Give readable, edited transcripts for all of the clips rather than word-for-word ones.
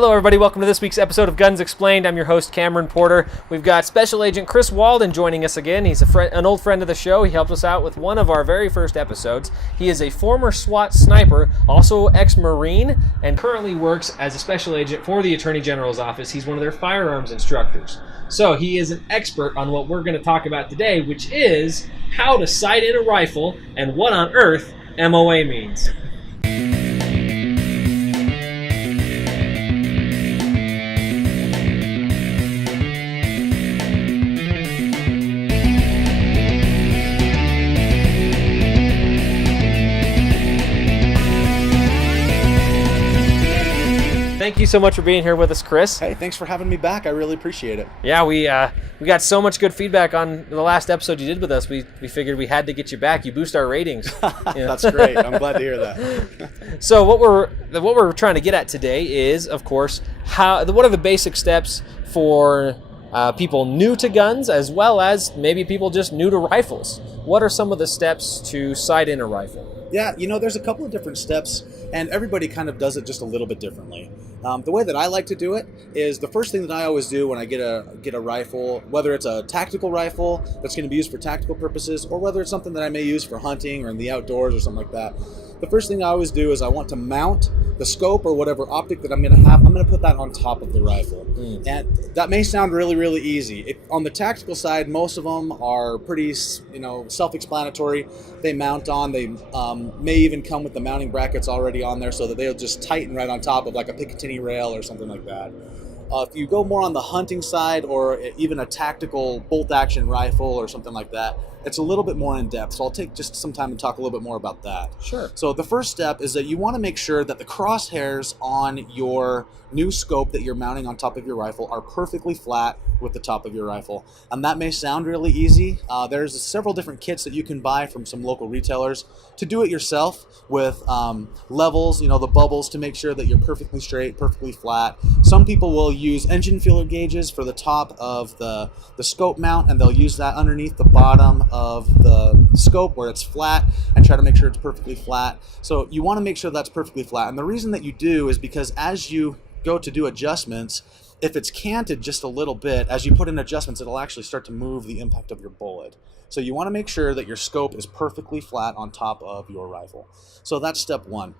Hello everybody, welcome to this week's episode of Guns Explained. I'm your host Cameron Porter. We've got Special Agent Chris Walden joining us again. He's an old friend of the show. He helped us out with one of our very first episodes. He is a former SWAT sniper, also ex-Marine, and currently works as a special agent for the Attorney General's office. He's one of their firearms instructors. So he is an expert on what we're going to talk about today, which is how to sight in a rifle and what on earth MOA means. Thank you so much for being here with us, Chris. Hey, thanks for having me back. I really appreciate it. Yeah, we got so much good feedback on the last episode you did with us. We figured we had to get you back. You boost our ratings. That's great. I'm glad to hear that. So what we're trying to get at today is, of course, what are the basic steps for people new to guns, as well as maybe people just new to rifles. What are some of the steps to sight in a rifle? Yeah, there's a couple of different steps, and everybody kind of does it just a little bit differently. The way that I like to do it is the first thing that I always do when I get a rifle, whether it's a tactical rifle that's going to be used for tactical purposes, or whether it's something that I may use for hunting or in the outdoors or something like that. The first thing I always do is I want to mount the scope or whatever optic that I'm going to have. I'm going to put that on top of the rifle. And that may sound really, really easy. On the tactical side, most of them are pretty, self-explanatory. They mount on. They may even come with the mounting brackets already on there so that they'll just tighten right on top of like a Picatinny rail or something like that. If you go more on the hunting side or even a tactical bolt-action rifle or something like that, it's a little bit more in-depth. So I'll take just some time to talk a little bit more about that. Sure. So the first step is that you want to make sure that the crosshairs on your new scope that you're mounting on top of your rifle are perfectly flat with the top of your rifle. And that may sound really easy. There's several different kits that you can buy from some local retailers to do it yourself with levels, the bubbles to make sure that you're perfectly straight, perfectly flat. Some people will use engine feeler gauges for the top of the scope mount, and they'll use that underneath the bottom of the scope where it's flat and try to make sure it's perfectly flat. So you want to make sure that's perfectly flat. And the reason that you do is because as you go to do adjustments, if it's canted just a little bit, as you put in adjustments, it'll actually start to move the impact of your bullet. So you want to make sure that your scope is perfectly flat on top of your rifle. So that's step one.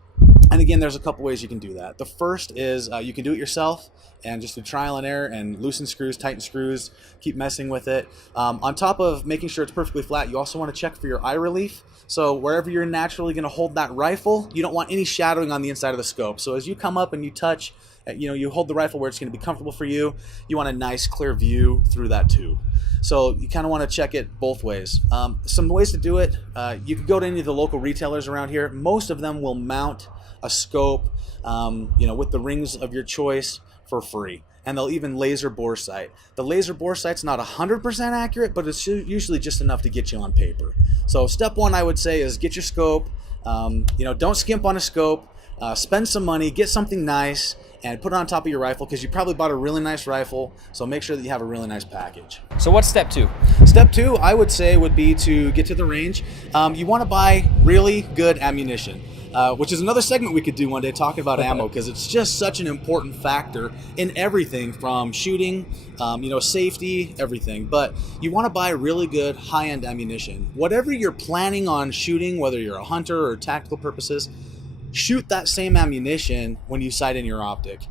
And again, there's a couple ways you can do that. The first is you can do it yourself and just do trial and error and loosen screws, tighten screws, keep messing with it. On top of making sure it's perfectly flat, you also want to check for your eye relief. So wherever you're naturally going to hold that rifle, you don't want any shadowing on the inside of the scope. So as you come up and you touch, you hold the rifle where it's going to be comfortable for you. You want a nice clear view through that tube. So you kind of want to check it both ways. Some ways to do it, you can go to any of the local retailers around here. Most of them will mount a scope, with the rings of your choice for free. And they'll even laser bore sight. The laser bore sight's not 100% accurate, but it's usually just enough to get you on paper. So step one, I would say, is get your scope. Don't skimp on a scope. Spend some money, get something nice, and put it on top of your rifle because you probably bought a really nice rifle, so make sure that you have a really nice package. So what's step two? Step two, I would say, would be to get to the range. You want to buy really good ammunition. Which is another segment we could do one day talking about ammo, because it's just such an important factor in everything from shooting, safety, everything. But you want to buy really good high-end ammunition. Whatever you're planning on shooting, whether you're a hunter or tactical purposes, shoot that same ammunition when you sight in your optic.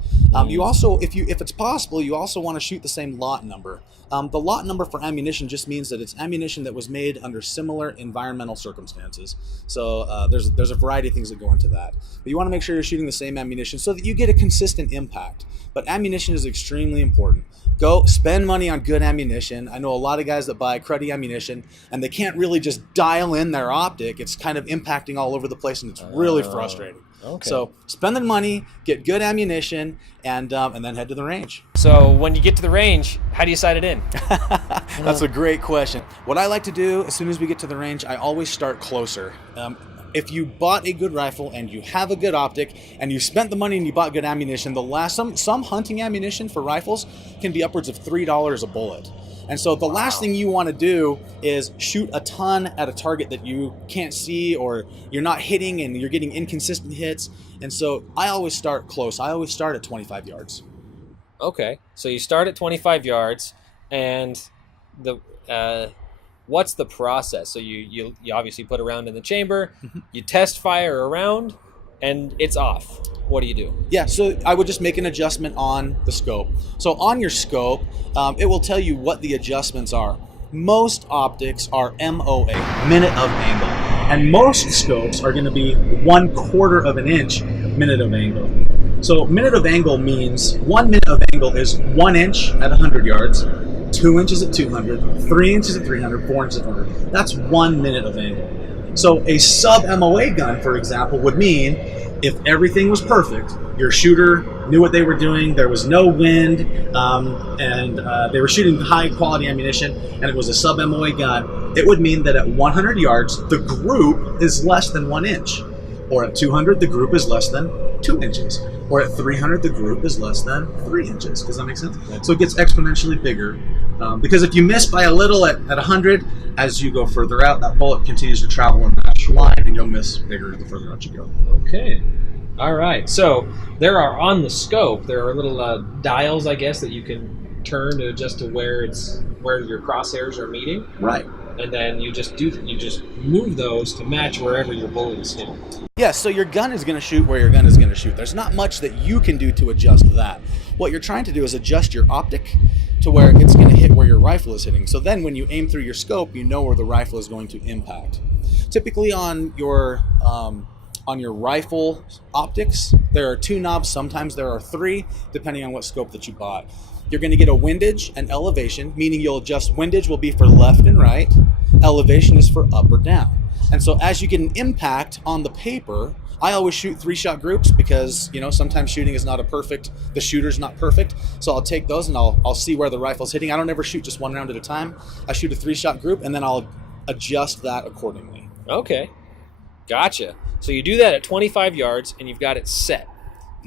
You also, if it's possible, you also want to shoot the same lot number. The lot number for ammunition just means that it's ammunition that was made under similar environmental circumstances. So there's a variety of things that go into that. But you want to make sure you're shooting the same ammunition so that you get a consistent impact. But ammunition is extremely important. Go spend money on good ammunition. I know a lot of guys that buy cruddy ammunition and they can't really just dial in their optic. It's kind of impacting all over the place and it's really frustrating. Okay. So spend the money, get good ammunition, and then head to the range. So when you get to the range, how do you sight it in? That's a great question. What I like to do as soon as we get to the range, I always start closer. if you bought a good rifle and you have a good optic and you spent the money and you bought good ammunition, some hunting ammunition for rifles can be upwards of $3 a bullet. And so the last thing you want to do is shoot a ton at a target that you can't see, or you're not hitting and you're getting inconsistent hits. And so I always start close. I always start at 25 yards. Okay, so you start at 25 yards, and what's the process? So you obviously put a round in the chamber, you test fire a round, and it's off. What do you do? Yeah, so I would just make an adjustment on the scope. So on your scope, it will tell you what the adjustments are. Most optics are MOA, minute of angle, and most scopes are going to be 1/4 of an inch minute of angle. So minute of angle means 1 minute of angle is 1 inch at 100 yards, 2 inches at 200, 3 inches at 300, 4 inches at 400. That's 1 minute of angle. So a sub-MOA gun, for example, would mean if everything was perfect, your shooter knew what they were doing, there was no wind, and they were shooting high-quality ammunition, and it was a sub-MOA gun, it would mean that at 100 yards, the group is less than 1 inch. Or at 200, the group is less than 2 inches. Or at 300, the group is less than 3 inches. Does that make sense? So it gets exponentially bigger. Because if you miss by a little at 100, as you go further out, that bullet continues to travel in that line, and you'll miss bigger the further out you go. Okay. All right. So there are on the scope, there are little dials, I guess, that you can turn to adjust to where your crosshairs are meeting. Right. And then you just move those to match wherever your bullet is hitting. Yeah, so your gun is going to shoot where your gun is going to shoot. There's not much that you can do to adjust that. What you're trying to do is adjust your optic to where it's going to hit where your rifle is hitting. So then when you aim through your scope, you know where the rifle is going to impact. Typically on your rifle optics, there are 2 knobs. Sometimes there are 3, depending on what scope that you bought. You're going to get a windage and elevation, meaning you'll adjust. Windage will be for left and right. Elevation is for up or down. And so as you get an impact on the paper, I always shoot 3-shot groups because, sometimes shooting is not the shooter's not perfect. So I'll take those and I'll see where the rifle's hitting. I don't ever shoot just 1 round at a time. I shoot a 3-shot group and then I'll adjust that accordingly. Okay. Gotcha. So you do that at 25 yards and you've got it set.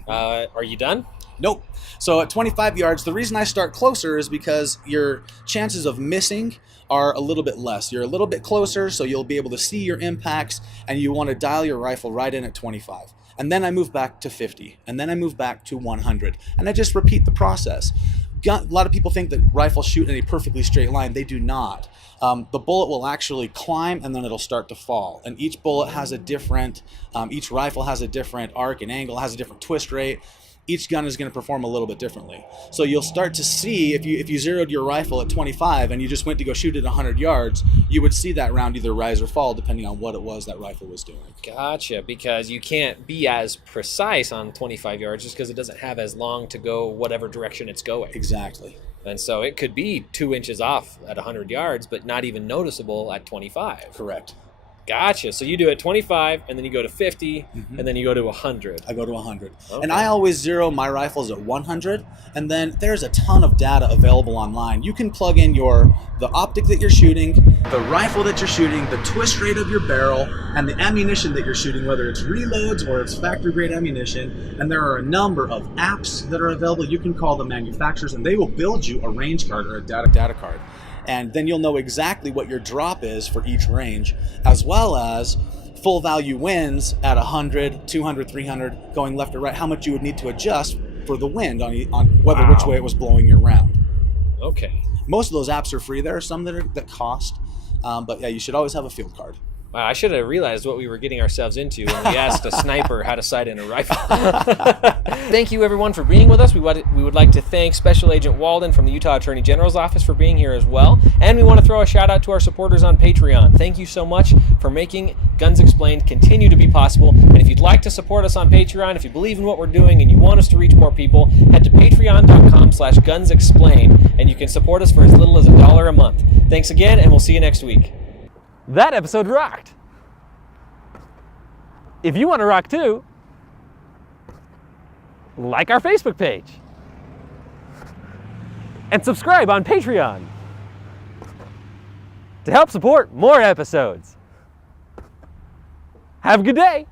Are you done? Nope. So at 25 yards, the reason I start closer is because your chances of missing are a little bit less. You're a little bit closer, so you'll be able to see your impacts, and you want to dial your rifle right in at 25. And then I move back to 50, and then I move back to 100, and I just repeat the process. A lot of people think that rifles shoot in a perfectly straight line. They do not. The bullet will actually climb, and then it'll start to fall. And each bullet has a different, each rifle has a different arc and angle, has a different twist rate. Each gun is going to perform a little bit differently. So you'll start to see, if you zeroed your rifle at 25 and you just went to go shoot it 100 yards, you would see that round either rise or fall depending on what it was that rifle was doing. Gotcha, because you can't be as precise on 25 yards just because it doesn't have as long to go whatever direction it's going. Exactly. And so it could be 2 inches off at 100 yards, but not even noticeable at 25. Correct. Gotcha. So you do it 25, and then you go to 50, and then you go to 100. I go to 100. Okay. And I always zero my rifles at 100, and then there's a ton of data available online. You can plug in the optic that you're shooting, the rifle that you're shooting, the twist rate of your barrel, and the ammunition that you're shooting, whether it's reloads or it's factory-grade ammunition. And there are a number of apps that are available. You can call the manufacturers, and they will build you a range card or a data card. And then you'll know exactly what your drop is for each range, as well as full value wins at 100, 200, 300, going left or right, how much you would need to adjust for the wind on which way it was blowing your round. Okay. Most of those apps are free. There are some that cost, but yeah, you should always have a field card. Wow, I should have realized what we were getting ourselves into when we asked a sniper how to sight in a rifle. Thank you, everyone, for being with us. We would like to thank Special Agent Walden from the Utah Attorney General's Office for being here as well. And we want to throw a shout out to our supporters on Patreon. Thank you so much for making Guns Explained continue to be possible. And if you'd like to support us on Patreon, if you believe in what we're doing and you want us to reach more people, head to patreon.com/gunsexplained, and you can support us for as little as $1 a month. Thanks again, and we'll see you next week. That episode rocked. If you want to rock too, like our Facebook page and subscribe on Patreon to help support more episodes. Have a good day.